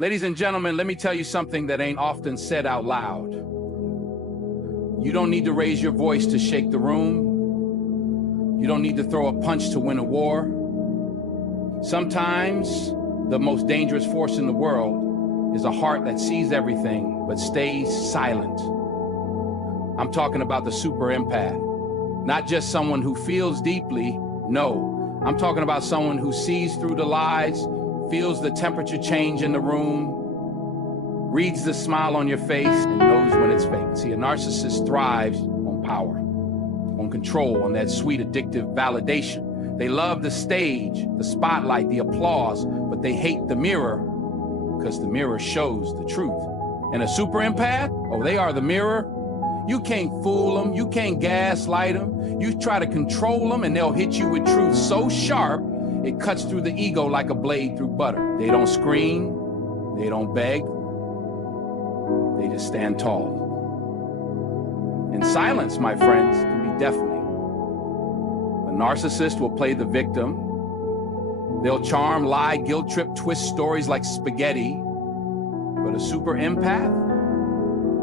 Ladies and gentlemen, let me tell you something that ain't often said out loud. You don't need to raise your voice to shake the room. You don't need to throw a punch to win a war. Sometimes the most dangerous force in the world is a heart that sees everything but stays silent. I'm talking about the super empath, not just someone who feels deeply. No, I'm talking about someone who sees through the lies, feels the temperature change in the room, reads the smile on your face, and knows when it's fake. See, a narcissist thrives on power, on control, on that sweet addictive validation. They love the stage, the spotlight, the applause, but they hate the mirror because the mirror shows the truth. And a super empath, oh, they are the mirror. You can't fool them, you can't gaslight them. You try to control them and they'll hit you with truth so sharp, it cuts through the ego like a blade through butter. They don't scream, they don't beg, they just stand tall. And silence, my friends, can be deafening. A narcissist will play the victim. They'll charm, lie, guilt trip, twist stories like spaghetti. But a super empath,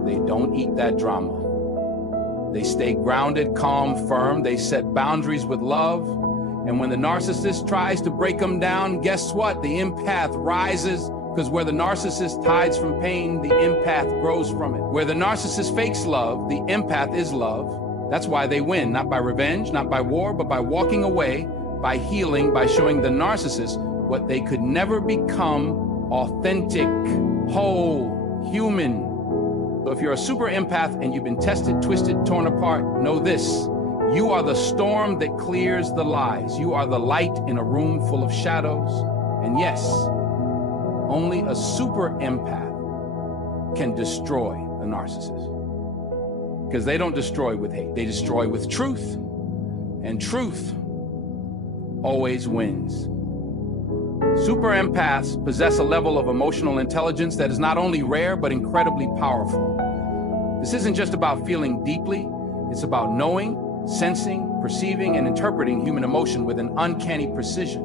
they don't eat that drama. They stay grounded, calm, firm. They set boundaries with love. And when the narcissist tries to break them down, guess what? The empath rises, because where the narcissist hides from pain, the empath grows from it. Where the narcissist fakes love, the empath is love. That's why they win, not by revenge, not by war, but by walking away, by healing, by showing the narcissist what they could never become: authentic, whole, human. So if you're a super empath and you've been tested, twisted, torn apart, know this: you are the storm that clears the lies. You are the light in a room full of shadows. And yes, only a super empath can destroy a narcissist. Because they don't destroy with hate. They destroy with truth. And truth always wins. Super empaths possess a level of emotional intelligence that is not only rare, but incredibly powerful. This isn't just about feeling deeply. It's about knowing, sensing, perceiving, and interpreting human emotion with an uncanny precision.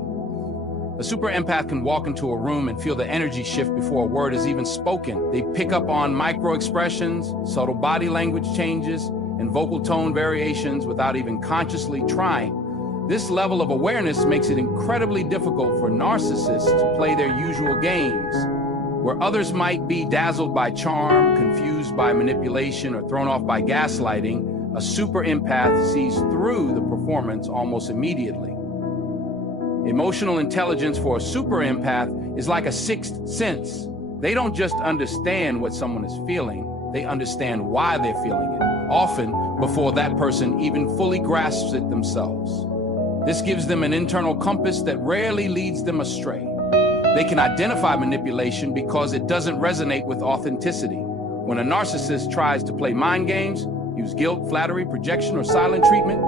A super empath can walk into a room and feel the energy shift before a word is even spoken. They pick up on micro expressions, subtle body language changes, and vocal tone variations without even consciously trying. This level of awareness makes it incredibly difficult for narcissists to play their usual games. Where others might be dazzled by charm, confused by manipulation, or thrown off by gaslighting, a super empath sees through the performance almost immediately. Emotional intelligence for a super empath is like a sixth sense. They don't just understand what someone is feeling, they understand why they're feeling it, often before that person even fully grasps it themselves. This gives them an internal compass that rarely leads them astray. They can identify manipulation because it doesn't resonate with authenticity. When a narcissist tries to play mind games, use guilt, flattery, projection, or silent treatment,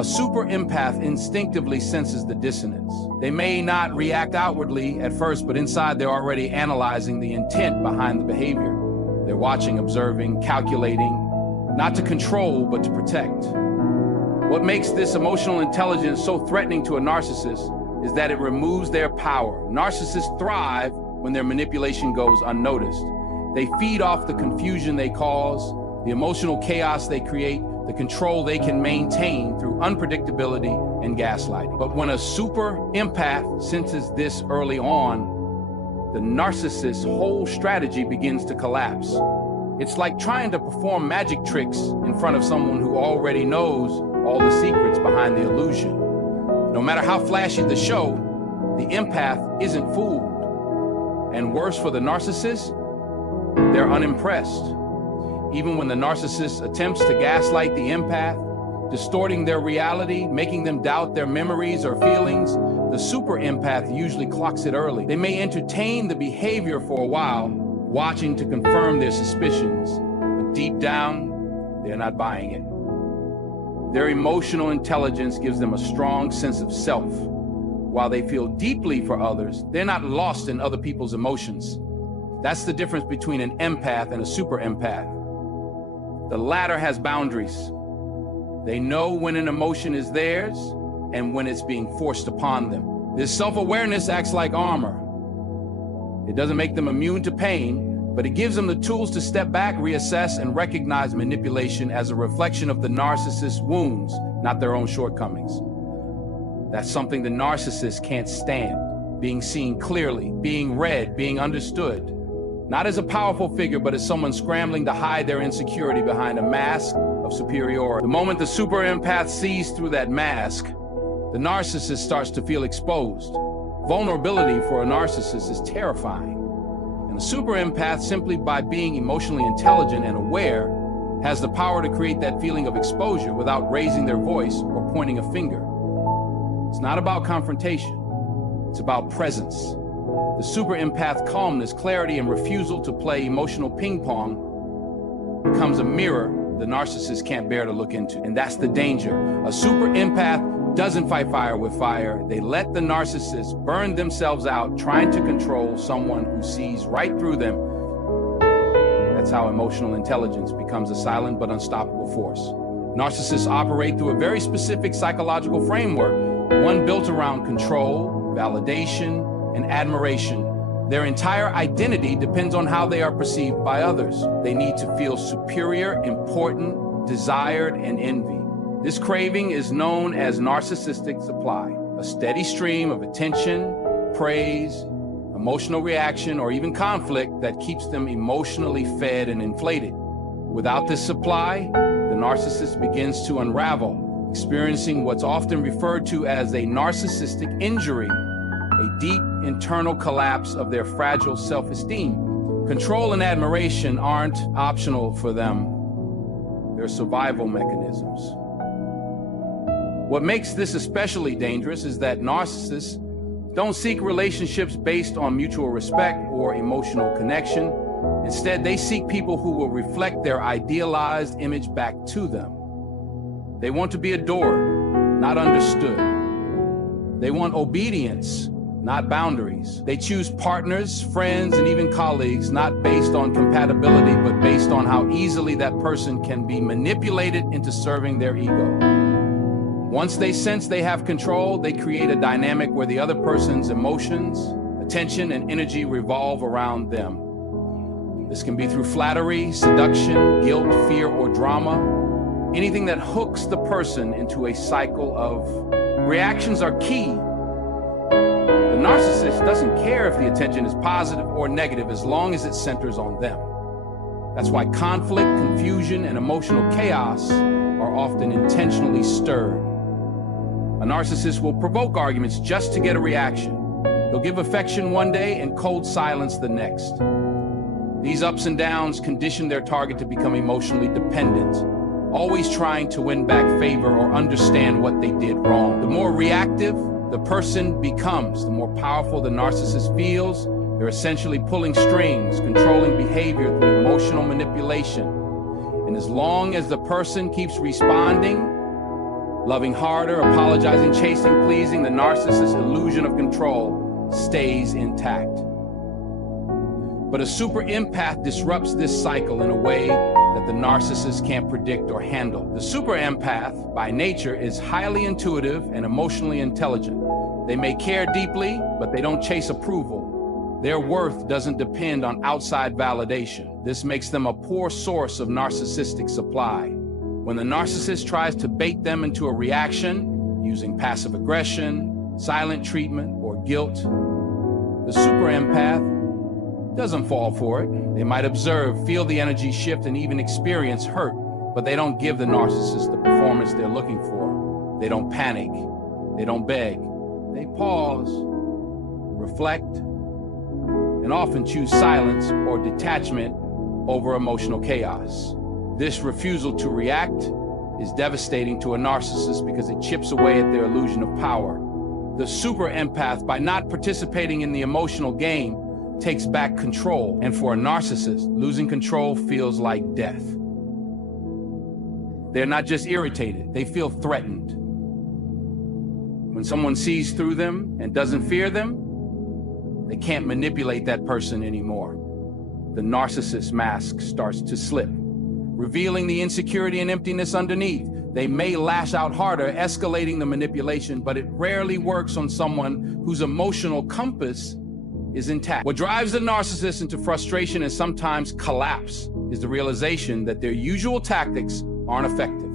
a super empath instinctively senses the dissonance. They may not react outwardly at first, but inside they're already analyzing the intent behind the behavior. They're watching, observing, calculating, not to control, but to protect. What makes this emotional intelligence so threatening to a narcissist is that it removes their power. Narcissists thrive when their manipulation goes unnoticed. They feed off the confusion they cause, the emotional chaos they create, the control they can maintain through unpredictability and gaslighting. But when a super empath senses this early on, the narcissist's whole strategy begins to collapse. It's like trying to perform magic tricks in front of someone who already knows all the secrets behind the illusion. No matter how flashy the show, the empath isn't fooled. And worse for the narcissist, they're unimpressed. Even when the narcissist attempts to gaslight the empath, distorting their reality, making them doubt their memories or feelings, the super empath usually clocks it early. They may entertain the behavior for a while, watching to confirm their suspicions, but deep down, they're not buying it. Their emotional intelligence gives them a strong sense of self. While they feel deeply for others, they're not lost in other people's emotions. That's the difference between an empath and a super empath. The latter has boundaries. They know when an emotion is theirs and when it's being forced upon them. This self-awareness acts like armor. It doesn't make them immune to pain, but it gives them the tools to step back, reassess, and recognize manipulation as a reflection of the narcissist's wounds, not their own shortcomings. That's something the narcissist can't stand. Being seen clearly, being read, being understood. Not as a powerful figure, but as someone scrambling to hide their insecurity behind a mask of superiority. The moment the super empath sees through that mask, the narcissist starts to feel exposed. Vulnerability for a narcissist is terrifying. And the super empath, simply by being emotionally intelligent and aware, has the power to create that feeling of exposure without raising their voice or pointing a finger. It's not about confrontation. It's about presence. The super empath calmness, clarity, and refusal to play emotional ping pong becomes a mirror the narcissist can't bear to look into. And that's the danger. A super empath doesn't fight fire with fire. They let the narcissist burn themselves out trying to control someone who sees right through them. That's how emotional intelligence becomes a silent but unstoppable force. Narcissists operate through a very specific psychological framework, one built around control, validation, and admiration. Their entire identity depends on how they are perceived by others. They need to feel superior, important, desired, and envied. This craving is known as narcissistic supply, a steady stream of attention, praise, emotional reaction, or even conflict that keeps them emotionally fed and inflated. Without this supply, the narcissist begins to unravel, experiencing what's often referred to as a narcissistic injury, a deep internal collapse of their fragile self-esteem. Control and admiration aren't optional for them. They're survival mechanisms. What makes this especially dangerous is that narcissists don't seek relationships based on mutual respect or emotional connection. Instead, they seek people who will reflect their idealized image back to them. They want to be adored, not understood. They want obedience, not boundaries. They choose partners, friends, and even colleagues, not based on compatibility, but based on how easily that person can be manipulated into serving their ego. Once they sense they have control, they create a dynamic where the other person's emotions, attention, and energy revolve around them. This can be through flattery, seduction, guilt, fear, or drama. Anything that hooks the person into a cycle of reactions are key. The narcissist doesn't care if the attention is positive or negative as long as it centers on them. That's why conflict, confusion, and emotional chaos are often intentionally stirred. A narcissist will provoke arguments just to get a reaction. They'll give affection one day and cold silence the next. These ups and downs condition their target to become emotionally dependent, always trying to win back favor or understand what they did wrong. The more reactive the person becomes, the more powerful the narcissist feels. They're essentially pulling strings, controlling behavior through emotional manipulation. And as long as the person keeps responding, loving harder, apologizing, chasing, pleasing, the narcissist's illusion of control stays intact. But a super empath disrupts this cycle in a way that the narcissist can't predict or handle. The super empath, by nature, is highly intuitive and emotionally intelligent. They may care deeply, but they don't chase approval. Their worth doesn't depend on outside validation. This makes them a poor source of narcissistic supply. When the narcissist tries to bait them into a reaction, using passive aggression, silent treatment, or guilt, the super empath doesn't fall for it. They might observe, feel the energy shift, and even experience hurt, but they don't give the narcissist the performance they're looking for. They don't panic. They don't beg. They pause, reflect, and often choose silence or detachment over emotional chaos. This refusal to react is devastating to a narcissist because it chips away at their illusion of power. The super empath, by not participating in the emotional game, takes back control. And for a narcissist, losing control feels like death. They're not just irritated, they feel threatened. When someone sees through them and doesn't fear them, they can't manipulate that person anymore. The narcissist mask starts to slip, revealing the insecurity and emptiness underneath. They may lash out harder, escalating the manipulation, but it rarely works on someone whose emotional compass is intact. What drives the narcissist into frustration and sometimes collapse is the realization that their usual tactics aren't effective.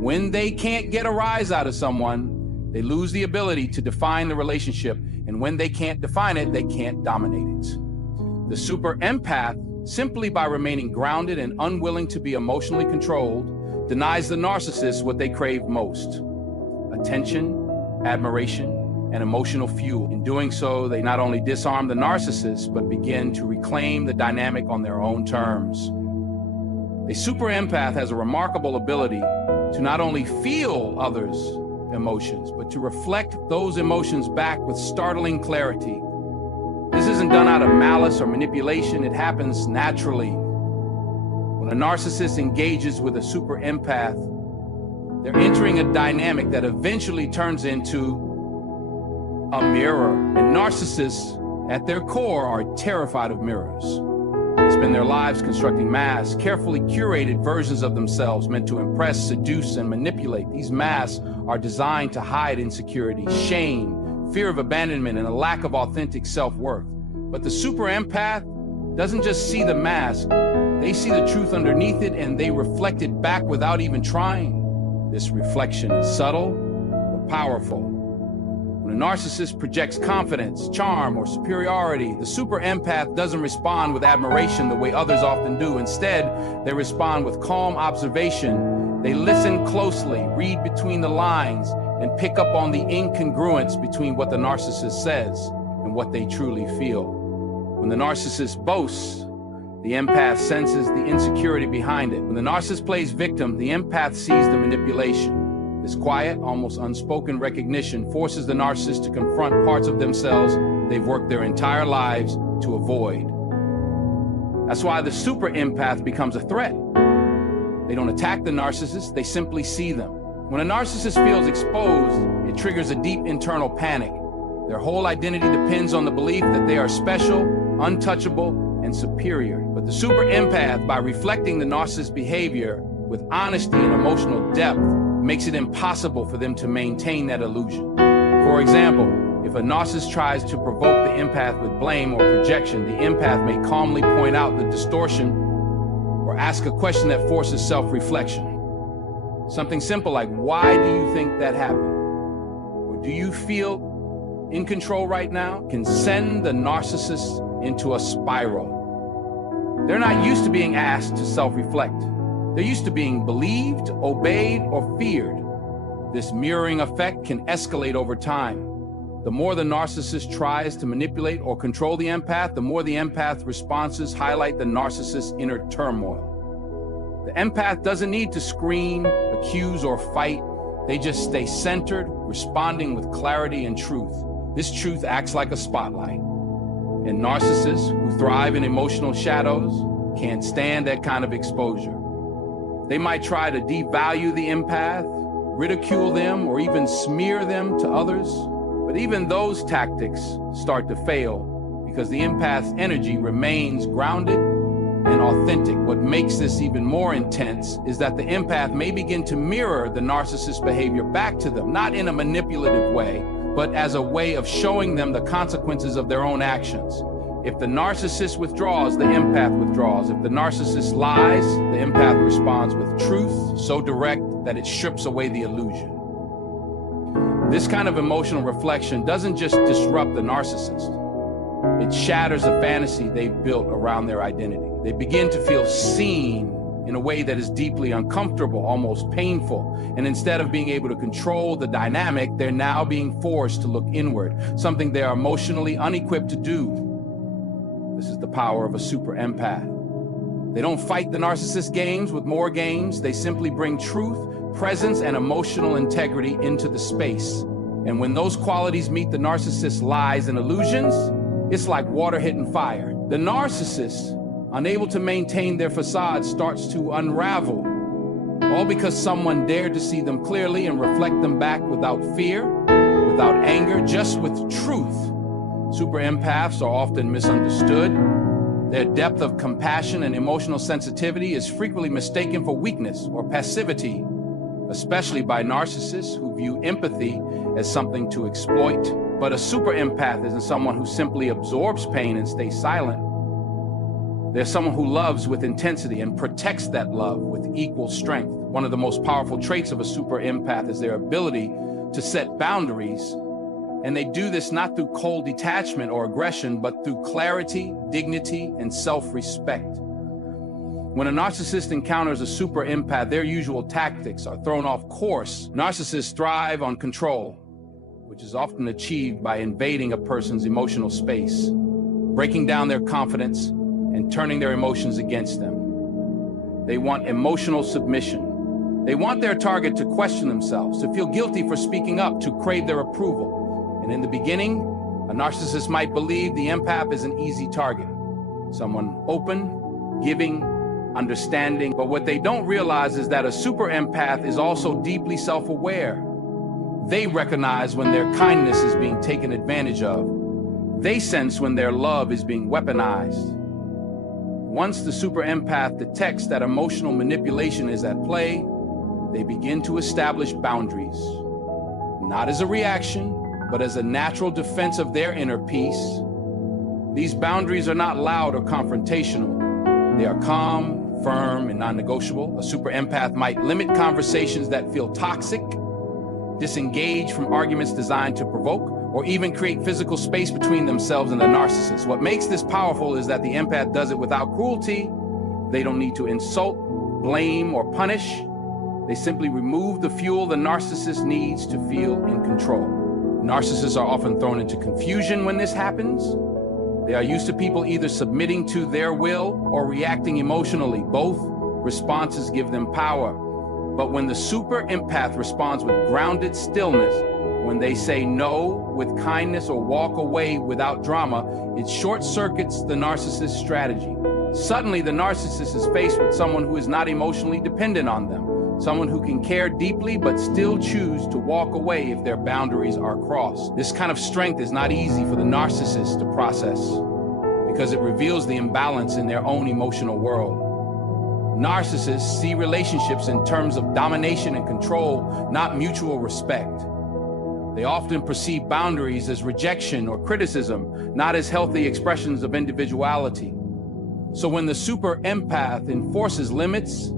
When they can't get a rise out of someone, they lose the ability to define the relationship, and when they can't define it, they can't dominate it. The super empath, simply by remaining grounded and unwilling to be emotionally controlled, denies the narcissist what they crave most: attention, admiration, and emotional fuel. In doing so, they not only disarm the narcissist, but begin to reclaim the dynamic on their own terms. A super empath has a remarkable ability to not only feel others' emotions, but to reflect those emotions back with startling clarity. This isn't done out of malice or manipulation. It happens naturally. When a narcissist engages with a super empath, they're entering a dynamic that eventually turns into a mirror. And narcissists, at their core, are terrified of mirrors. They spend their lives constructing masks, carefully curated versions of themselves meant to impress, seduce, and manipulate. These masks are designed to hide insecurity, shame, fear of abandonment, and a lack of authentic self-worth. But the super empath doesn't just see the mask, they see the truth underneath it, and they reflect it back without even trying. This reflection is subtle but powerful. When a narcissist projects confidence, charm, or superiority, the super empath doesn't respond with admiration the way others often do. Instead, they respond with calm observation. They listen closely, read between the lines, and pick up on the incongruence between what the narcissist says and what they truly feel. When the narcissist boasts, the empath senses the insecurity behind it. When the narcissist plays victim, the empath sees the manipulation. This quiet, almost unspoken recognition forces the narcissist to confront parts of themselves they've worked their entire lives to avoid. That's why the super empath becomes a threat. They don't attack the narcissist, they simply see them. When a narcissist feels exposed, it triggers a deep internal panic. Their whole identity depends on the belief that they are special, untouchable, and superior. But the super empath, by reflecting the narcissist's behavior with honesty and emotional depth, makes it impossible for them to maintain that illusion. For example, if a narcissist tries to provoke the empath with blame or projection, the empath may calmly point out the distortion or ask a question that forces self-reflection. Something simple like, why do you think that happened? Or do you feel in control right now? Can send the narcissist into a spiral. They're not used to being asked to self-reflect. They're used to being believed, obeyed, or feared. This mirroring effect can escalate over time. The more the narcissist tries to manipulate or control the empath, the more the empath's responses highlight the narcissist's inner turmoil. The empath doesn't need to scream, accuse, or fight. They just stay centered, responding with clarity and truth. This truth acts like a spotlight. And narcissists who thrive in emotional shadows can't stand that kind of exposure. They might try to devalue the empath, ridicule them, or even smear them to others. But even those tactics start to fail because the empath's energy remains grounded and authentic. What makes this even more intense is that the empath may begin to mirror the narcissist's behavior back to them, not in a manipulative way, but as a way of showing them the consequences of their own actions. If the narcissist withdraws, the empath withdraws. If the narcissist lies, the empath responds with truth so direct that it strips away the illusion. This kind of emotional reflection doesn't just disrupt the narcissist. It shatters the fantasy they've built around their identity. They begin to feel seen in a way that is deeply uncomfortable, almost painful. And instead of being able to control the dynamic, they're now being forced to look inward, something they are emotionally unequipped to do. This is the power of a super empath. They don't fight the narcissist games with more games. They simply bring truth, presence, and emotional integrity into the space. And when those qualities meet the narcissist's lies and illusions, it's like water hitting fire. The narcissist, unable to maintain their facade, starts to unravel, all because someone dared to see them clearly and reflect them back without fear, without anger, just with truth. Super empaths are often misunderstood. Their depth of compassion and emotional sensitivity is frequently mistaken for weakness or passivity, especially by narcissists who view empathy as something to exploit. But a super empath isn't someone who simply absorbs pain and stays silent. They're someone who loves with intensity and protects that love with equal strength. One of the most powerful traits of a super empath is their ability to set boundaries. And they do this not through cold detachment or aggression, but through clarity, dignity, and self-respect. When a narcissist encounters a super empath, their usual tactics are thrown off course. Narcissists thrive on control, which is often achieved by invading a person's emotional space, breaking down their confidence, and turning their emotions against them. They want emotional submission. They want their target to question themselves, to feel guilty for speaking up, to crave their approval. And in the beginning, a narcissist might believe the empath is an easy target, someone open, giving, understanding. But what they don't realize is that a super empath is also deeply self-aware. They recognize when their kindness is being taken advantage of. They sense when their love is being weaponized. Once the super empath detects that emotional manipulation is at play, they begin to establish boundaries, not as a reaction, but as a natural defense of their inner peace. These boundaries are not loud or confrontational. They are calm, firm, and non-negotiable. A super empath might limit conversations that feel toxic, disengage from arguments designed to provoke, or even create physical space between themselves and the narcissist. What makes this powerful is that the empath does it without cruelty. They don't need to insult, blame, or punish. They simply remove the fuel the narcissist needs to feel in control. Narcissists are often thrown into confusion when this happens. They are used to people either submitting to their will or reacting emotionally. Both responses give them power. But when the super empath responds with grounded stillness, when they say no with kindness or walk away without drama, it short-circuits the narcissist's strategy. Suddenly, the narcissist is faced with someone who is not emotionally dependent on them, someone who can care deeply but still choose to walk away if their boundaries are crossed. This kind of strength is not easy for the narcissist to process because it reveals the imbalance in their own emotional world. Narcissists see relationships in terms of domination and control, not mutual respect. They often perceive boundaries as rejection or criticism, not as healthy expressions of individuality. So when the super empath enforces limits,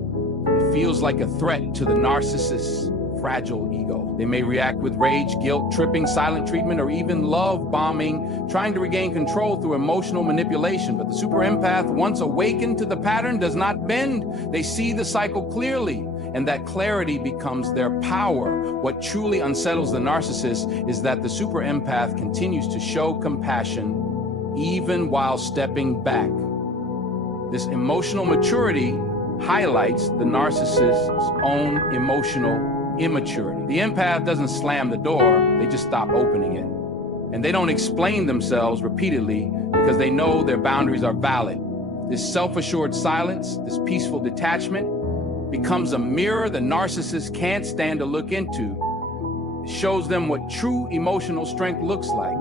it feels like a threat to the narcissist's fragile ego. They may react with rage, guilt, tripping, silent treatment, or even love bombing, trying to regain control through emotional manipulation. But the super empath, once awakened to the pattern, does not bend. They see the cycle clearly, and that clarity becomes their power. What truly unsettles the narcissist is that the super empath continues to show compassion even while stepping back. This emotional maturity highlights the narcissist's own emotional immaturity. The empath doesn't slam the door, they just stop opening it. And they don't explain themselves repeatedly because they know their boundaries are valid. This self-assured silence, this peaceful detachment, becomes a mirror the narcissist can't stand to look into. It shows them what true emotional strength looks like.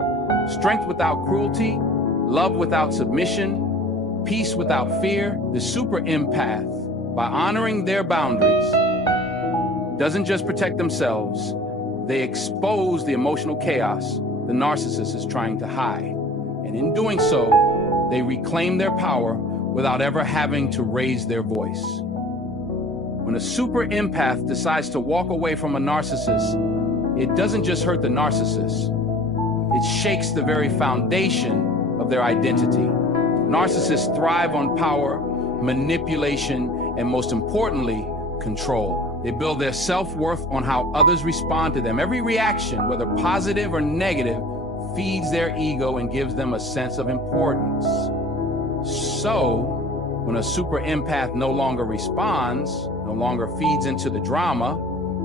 Strength without cruelty, love without submission, peace without fear. The super empath, by honoring their boundaries, doesn't just protect themselves, they expose the emotional chaos the narcissist is trying to hide. And in doing so, they reclaim their power without ever having to raise their voice. When a super empath decides to walk away from a narcissist, it doesn't just hurt the narcissist, it shakes the very foundation of their identity. Narcissists thrive on power, manipulation, and most importantly, control. They build their self-worth on how others respond to them. Every reaction, whether positive or negative, feeds their ego and gives them a sense of importance. So, when a super empath no longer responds, no longer feeds into the drama,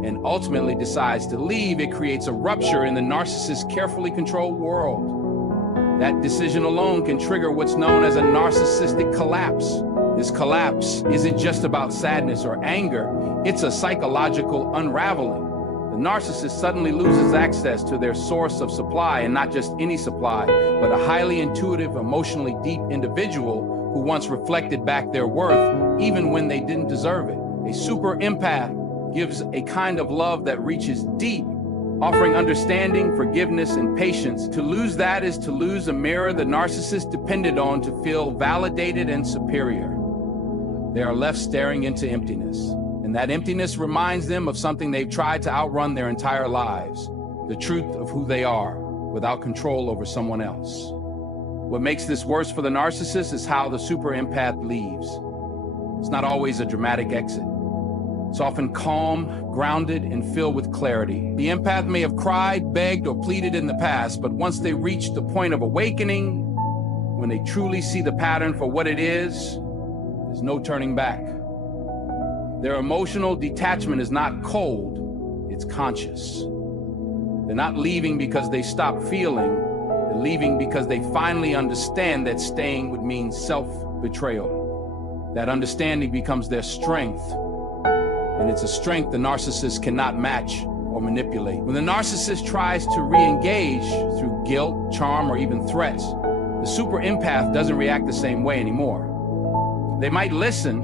and ultimately decides to leave, it creates a rupture in the narcissist's carefully controlled world. That decision alone can trigger what's known as a narcissistic collapse. This collapse isn't just about sadness or anger, it's a psychological unraveling. The narcissist suddenly loses access to their source of supply, and not just any supply, but a highly intuitive, emotionally deep individual who once reflected back their worth even when they didn't deserve it. A super empath gives a kind of love that reaches deep, offering understanding, forgiveness, and patience. To lose that is to lose a mirror the narcissist depended on to feel validated and superior. They are left staring into emptiness, and that emptiness reminds them of something they've tried to outrun their entire lives, the truth of who they are, without control over someone else. What makes this worse for the narcissist is how the super empath leaves. It's not always a dramatic exit. It's often calm, grounded, and filled with clarity. The empath may have cried, begged, or pleaded in the past, but once they reach the point of awakening, when they truly see the pattern for what it is, there's no turning back. Their emotional detachment is not cold, it's conscious. They're not leaving because they stop feeling, they're leaving because they finally understand that staying would mean self-betrayal. That understanding becomes their strength, and it's a strength the narcissist cannot match or manipulate. When the narcissist tries to re-engage through guilt, charm, or even threats, the super empath doesn't react the same way anymore. They might listen,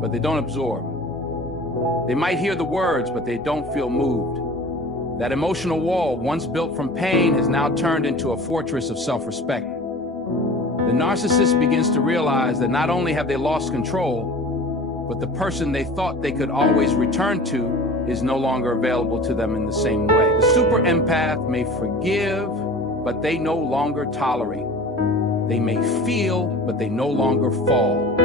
but they don't absorb. They might hear the words, but they don't feel moved. That emotional wall, once built from pain, has now turned into a fortress of self-respect. The narcissist begins to realize that not only have they lost control, but the person they thought they could always return to is no longer available to them in the same way. The super empath may forgive, but they no longer tolerate. They may feel, but they no longer fall.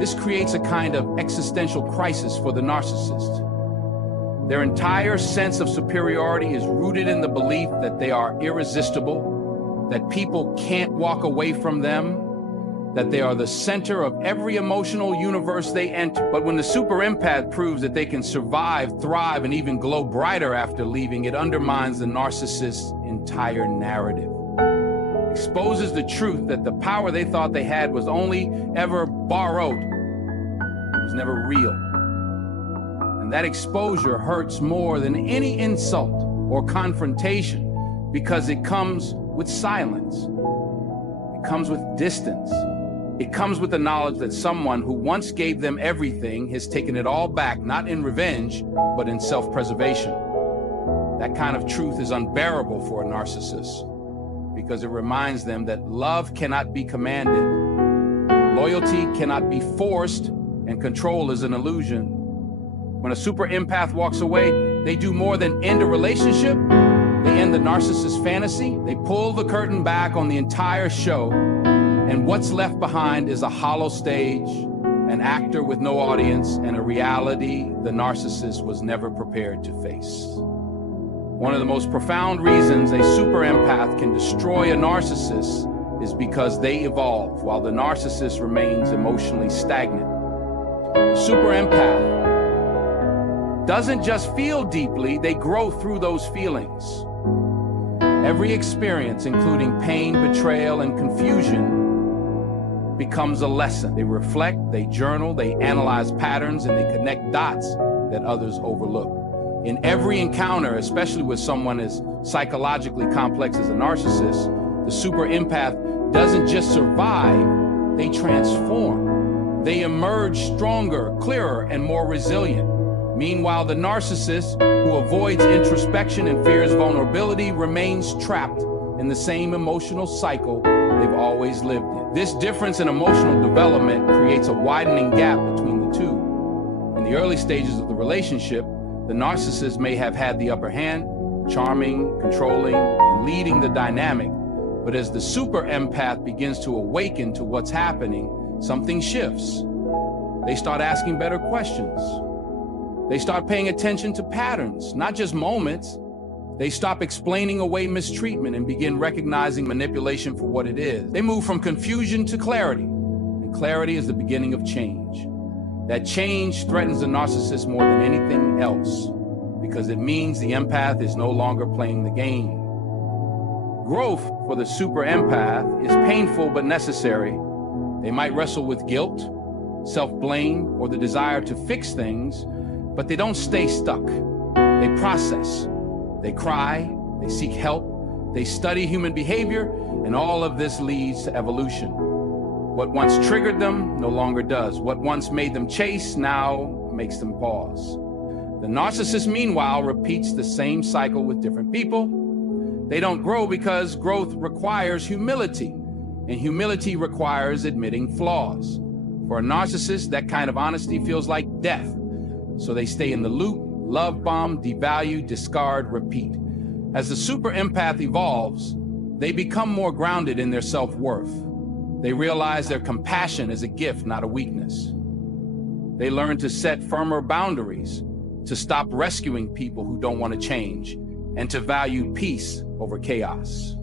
This creates a kind of existential crisis for the narcissist. Their entire sense of superiority is rooted in the belief that they are irresistible, that people can't walk away from them, that they are the center of every emotional universe they enter. But when the super empath proves that they can survive, thrive, and even glow brighter after leaving, it undermines the narcissist's entire narrative. Exposes the truth that the power they thought they had was only ever borrowed. It was never real. And that exposure hurts more than any insult or confrontation because it comes with silence. It comes with distance. It comes with the knowledge that someone who once gave them everything has taken it all back, not in revenge, but in self-preservation. That kind of truth is unbearable for a narcissist because it reminds them that love cannot be commanded, loyalty cannot be forced, and control is an illusion. When a super empath walks away, they do more than end a relationship. They end the narcissist's fantasy. They pull the curtain back on the entire show, and what's left behind is a hollow stage, an actor with no audience, and a reality the narcissist was never prepared to face. One of the most profound reasons a super empath can destroy a narcissist is because they evolve while the narcissist remains emotionally stagnant. The super empath doesn't just feel deeply, they grow through those feelings. Every experience, including pain, betrayal, and confusion, becomes a lesson. They reflect, they journal, they analyze patterns, and they connect dots that others overlook. In every encounter, especially with someone as psychologically complex as a narcissist, the super empath doesn't just survive, they transform. They emerge stronger, clearer, and more resilient. Meanwhile, the narcissist, who avoids introspection and fears vulnerability, remains trapped in the same emotional cycle they've always lived in. This difference in emotional development creates a widening gap between the two. In the early stages of the relationship, the narcissist may have had the upper hand, charming, controlling, and leading the dynamic. But as the super empath begins to awaken to what's happening, something shifts. They start asking better questions. They start paying attention to patterns, not just moments. They stop explaining away mistreatment and begin recognizing manipulation for what it is. They move from confusion to clarity, and clarity is the beginning of change. That change threatens the narcissist more than anything else because it means the empath is no longer playing the game. Growth for the super empath is painful but necessary. They might wrestle with guilt, self-blame, or the desire to fix things, but they don't stay stuck. They process, they cry, they seek help, they study human behavior, and all of this leads to evolution. What once triggered them no longer does. What once made them chase now makes them pause. The narcissist, meanwhile, repeats the same cycle with different people. They don't grow because growth requires humility, and humility requires admitting flaws. For a narcissist, that kind of honesty feels like death. So they stay in the loop, love bomb, devalue, discard, repeat. As the super empath evolves, they become more grounded in their self-worth. They realize their compassion is a gift, not a weakness. They learn to set firmer boundaries, to stop rescuing people who don't want to change, and to value peace over chaos.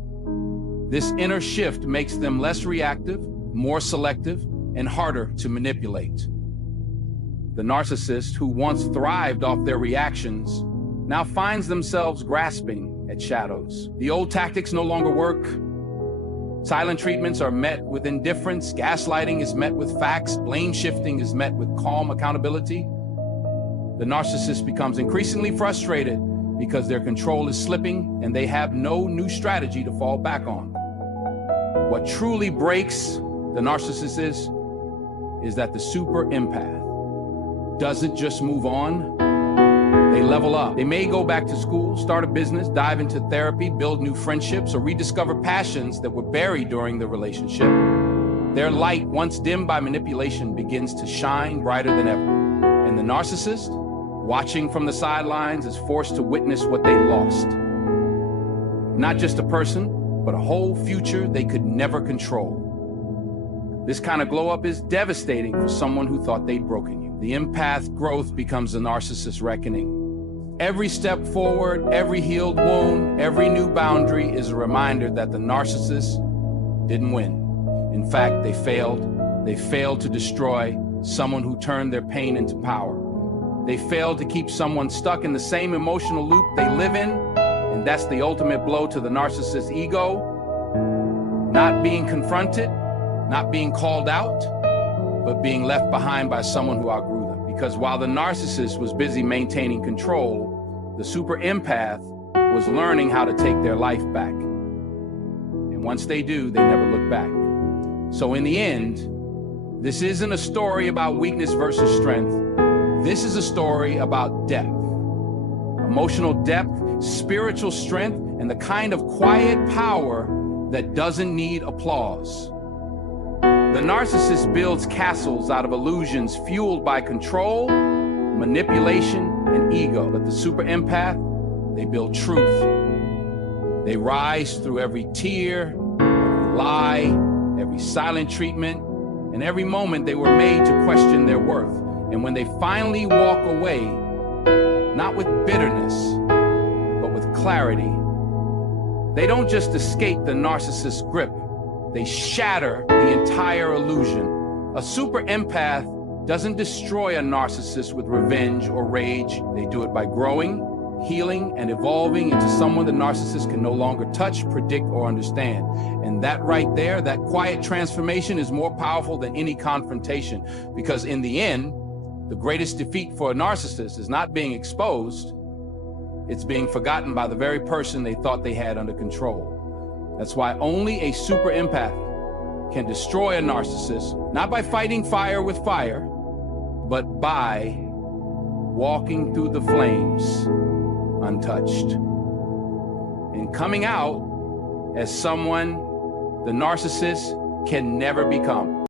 This inner shift makes them less reactive, more selective, and harder to manipulate. The narcissist, who once thrived off their reactions, now finds themselves grasping at shadows. The old tactics no longer work. Silent treatments are met with indifference, gaslighting is met with facts, blame shifting is met with calm accountability. The narcissist becomes increasingly frustrated because their control is slipping and they have no new strategy to fall back on. What truly breaks the narcissist is that the super empath doesn't just move on, they level up. They may go back to school, start a business, dive into therapy, build new friendships, or rediscover passions that were buried during the relationship. Their light, once dimmed by manipulation, begins to shine brighter than ever. And the narcissist, watching from the sidelines, is forced to witness what they lost. Not just a person, but a whole future they could never control. This kind of glow-up is devastating for someone who thought they'd broken you. The empath growth becomes the narcissist's reckoning. Every step forward, every healed wound, every new boundary is a reminder that the narcissist didn't win. In fact, they failed. They failed to destroy someone who turned their pain into power. They failed to keep someone stuck in the same emotional loop they live in, and that's the ultimate blow to the narcissist's ego. Not being confronted, not being called out, but being left behind by someone who outgrew them. Because while the narcissist was busy maintaining control, the super empath was learning how to take their life back. And once they do, they never look back. So in the end, this isn't a story about weakness versus strength. This is a story about depth. Emotional depth, spiritual strength, and the kind of quiet power that doesn't need applause. The narcissist builds castles out of illusions fueled by control, manipulation, and ego. But the super empath, they build truth. They rise through every tear, every lie, every silent treatment, and every moment they were made to question their worth. And when they finally walk away, not with bitterness, but with clarity, they don't just escape the narcissist's grip, they shatter the entire illusion. A super empath doesn't destroy a narcissist with revenge or rage. They do it by growing, healing, and evolving into someone the narcissist can no longer touch, predict, or understand. And that right there, that quiet transformation is more powerful than any confrontation. Because in the end, the greatest defeat for a narcissist is not being exposed, it's being forgotten by the very person they thought they had under control. That's why only a super empath can destroy a narcissist, not by fighting fire with fire, but by walking through the flames untouched and coming out as someone the narcissist can never become.